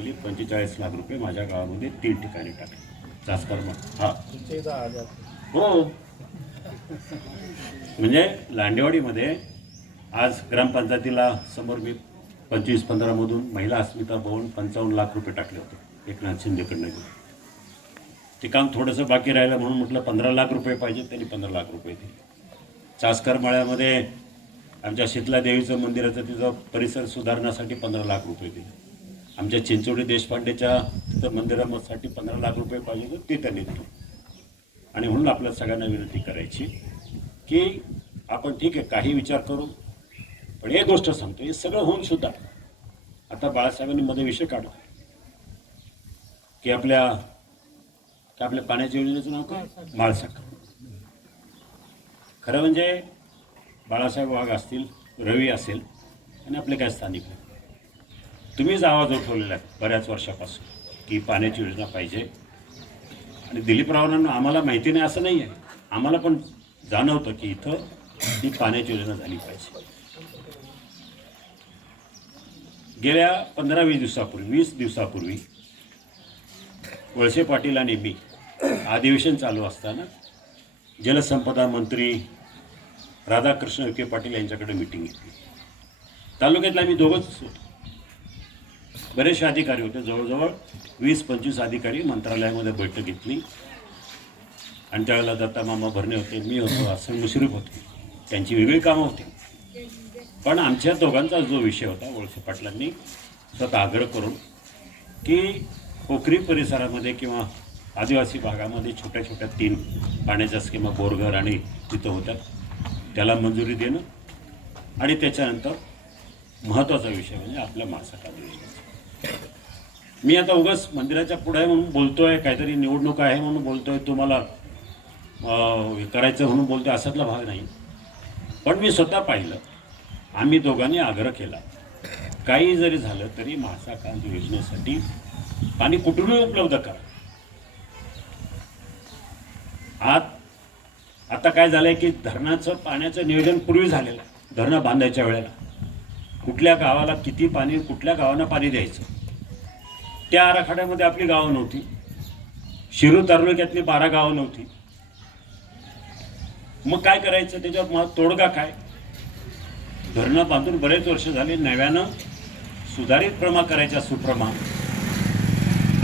केली पंचेचाळीस लाख रुपये माझ्या गावामध्ये तीन ठिकाणी टाकले. चासकर हा. हो. म्हणजे लांडेवाडीमध्ये आज ग्रामपंचायतीला समोर मी पंचवीस पंधरामधून महिला अस्मिता भवन पंचावन्न लाख रुपये टाकले होते एकनाथ शिंदेकडनं ते काम थोडंसं बाकी राहिलं म्हणून म्हटलं पंधरा लाख रुपये पाहिजे त्यांनी पंधरा लाख रुपये दिले. चास्कर मळ्यामध्ये आमच्या शीतला देवीचं मंदिराचं तिचं परिसर सुधारण्यासाठी पंधरा लाख रुपये दिले. आमच्या चिंचोडी देशपांडेच्या तिथं मंदिरासाठी पंधरा लाख रुपये पाहिजे होते ते त्यांनी दिले. आणि म्हणून आपल्या सगळ्यांना विनंती करायची की आपण ठीक आहे काही विचार करू. पण एक गोष्ट सांगतो हे सगळं होऊन सुद्धा आता बाळासाहेबांनी मध्ये विषय काढला. की आपल्या काय आपल्या पाण्याच्या योजनेचं नाव काय? माळसाखर खरं म्हणजे बाळासाहेब वाघ असतील रवी असेल आणि आपले काय स्थानिक आहेत. तुम्हीच आवाज उठवलेला आहे बऱ्याच वर्षापासून की पाण्याची योजना पाहिजे. आणि दिलीपरावांना आम्हाला माहिती नाही असं नाही आहे आम्हाला पण जाणवतं की इथं ही पाण्याची योजना झाली पाहिजे. गेल्या पंधरा वीस दिवसापूर्वी वीस दिवसापूर्वी वळसे पाटील आणि मी अधिवेशन चालू असताना जलसंपदा मंत्री राधाकृष्ण विखे पाटील यांच्याकडे मिटिंग घेतली. तालुक्यातला आम्ही दोघंच होतो. बरेचसे अधिकारी होते. जवळजवळ वीस पंचवीस अधिकारी मंत्रालयामध्ये बैठक घेतली. आणि त्यावेळेला दत्ता मामा भरणे होते मी होतो असं मुश्रीफ होते. त्यांची वेगळी कामं होती. पण आमच्या दोघांचा जो विषय होता वळसे पाटलांनी स्वतः आग्रह करून की पोखरी परिसरामध्ये किंवा आदिवासी भागामध्ये छोट्या छोट्या तीन पाण्याच्या स्कीमा बोरघर आणि तिथं होत्या. त्याला मंजुरी देणं आणि त्याच्यानंतर महत्त्वाचा विषय म्हणजे आपल्या माणसाचा विषय मी आता उगाच मंदिराच्या पुढे आहे म्हणून बोलतोय काहीतरी निवडणूक आहे म्हणून बोलतोय तुम्हाला करायचं म्हणून बोलतोय असातला भाग नाही. पण मी स्वतः पाहिलं आम्ही दोघांनी आग्रह केला काही जरी झालं तरी महासाकांत योजनेसाठी पाणी कुठूनही उपलब्ध करा. आत आता काय झालंय की धरणाचं पाण्याचं नियोजन पूर्वी झालेलं आहे धरणं बांधायच्या वेळेला. कुठल्या गावाला किती पाणी कुठल्या गावांना पाणी द्यायचं? त्या आराखड्यामध्ये आपली गावं नव्हती. शिरू तालुक्यातली बारा गावं नव्हती. मग काय करायचं? त्याच्यावर मग तोडगा काय? धरणं बांधून बरेच वर्ष झाले नव्यानं सुधारित प्रमा करायच्या सुप्रमा.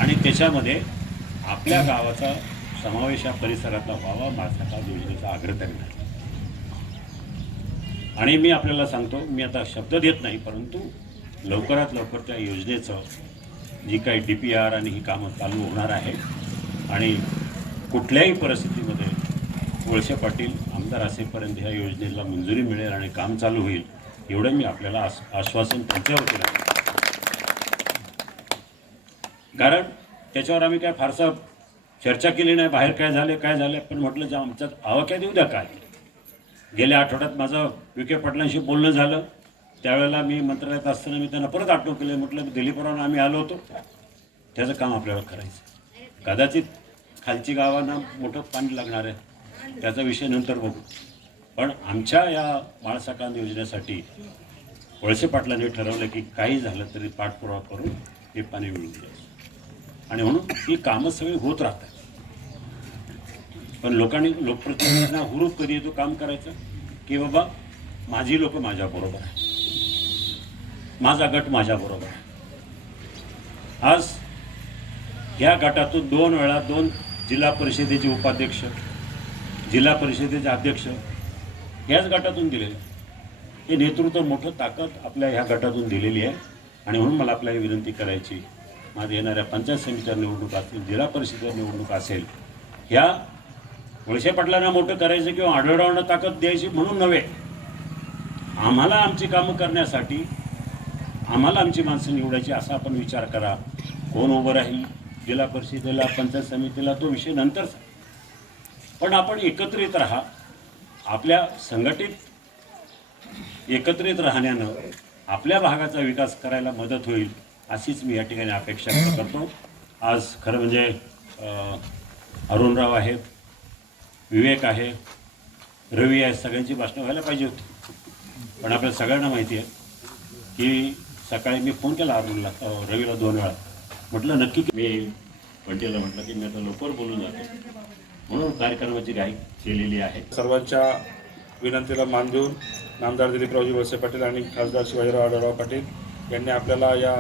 आणि त्याच्यामध्ये आपल्या गावाचा समावेश या परिसरातला व्हावा माझा योजनेचा आग्रह त्यांनी. आणि मी आपल्याला सांगतो मी आता शब्द देत नाही परंतु लवकरात लवकर त्या योजनेचं जी काही डी पी आर आणि ही कामं चालू होणार आहे आणि कुठल्याही परिस्थितीमध्ये वळसे पाटील आमदार असेपर्यंत ह्या योजनेला मंजुरी मिळेल आणि काम चालू होईल एवढं मी आपल्याला आस आश्वासन त्यांच्यावरती कारण त्याच्यावर आम्ही काय फारसा चर्चा केली नाही बाहेर काय झाले काय झाले पण म्हटलं जे आमच्यात आवाक्यात येऊ द्या काय? गेल्या आठवड्यात माझं विखे पाटलांशी बोलणं झालं. त्यावेळेला मी मंत्रालयात असताना मी त्यांना परत आठवण केलं. म्हटलं दिलीपरावनं आम्ही आलो होतो. त्याचं काम आपल्याला करायचं कदाचित खालची गावांना मोठं पाणी लागणार आहे. त्याचा विषय नंतर बघू. पण आमच्या या बाळसाकांत योजनेसाठी वळसे पाटलांनी ठरवलं की काही झालं तरी पाठपुरावा करून हे पाणी मिळून द्यायचं आणि म्हणून ही कामं सगळी होत राहतात. पण लोकांनी लोकप्रतिनिधींना हुरूप कधी येतो काम करायचं? की बाबा माझी लोक माझ्याबरोबर आहे माझा गट माझ्याबरोबर आहे. आज या गटातून दोन वेळा दोन जिल्हा परिषदेचे उपाध्यक्ष जिल्हा परिषदेचे अध्यक्ष याच गटातून दिलेले हे नेतृत्व मोठं ताकद आपल्या ह्या गटातून दिलेली आहे. आणि म्हणून मला आपल्याला विनंती करायची माझ्या येणाऱ्या पंचायत समितीच्या निवडणूक असतील जिल्हा परिषदेच्या निवडणूक असेल ह्या वळसे पाटलांना मोठं करायचं किंवा आढळवणं ताकद द्यायची म्हणून नव्हे. आम्हाला आमची कामं करण्यासाठी आम्हाला आमची माणसं निवडायची असा आपण विचार करा. कोण उभं राहील? जिल्हा परिषदेला पंचायत समितीला तो विषय नंतरच पण आपण एकत्रित राहा. आपल्या संघटित एकत्रित राहण्यानं आपल्या भागाचा विकास करायला मदत होईल अशीच मी या ठिकाणी अपेक्षा करतो. आज खरं म्हणजे अरुणराव आहेत विवेक आहे. रवी आहे. सगळ्यांची भाषणं व्हायला पाहिजे होती. पण आपल्या सगळ्यांना माहिती आहे की सकाळी मी फोन केला अरुणला रवीला दोन वेळा. म्हटलं नक्की मी पटेलला म्हटलं की मी आता लवकर बोलून जातो. म्हणून कार्यक्रमाची घाई केलेली आहे. सर्वांच्या विनंतीला मान देऊन नामदार दिलीपरावजी वळसे पाटील आणि खासदार शिवाजीराव आढळराव पाटील यांनी आपल्याला या